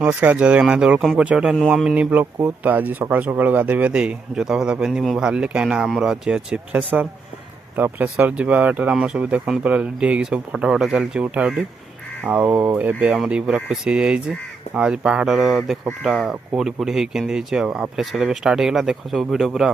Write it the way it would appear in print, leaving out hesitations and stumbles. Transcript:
नमस्कार जय जगन्नाथ वेलकम कर गोटे नुआ मिनी ब्लॉग को। तो आज सकाल सकाल गाधे पाधे जोता फता पिंधि मुझे बाहर कहीं आमर आज अच्छी फ्रेसर। तो फ्रेसर जावाटर आम सब देखते पूरा रेडी हो सब फटो फटो चलती उठा उठी आम पूरा खुशी हो आज पहाड़ देख पूरा कुहुड़ी फुड़ी होती फ्रेसर स्टार्ट होगा देख सब भिड पूरा।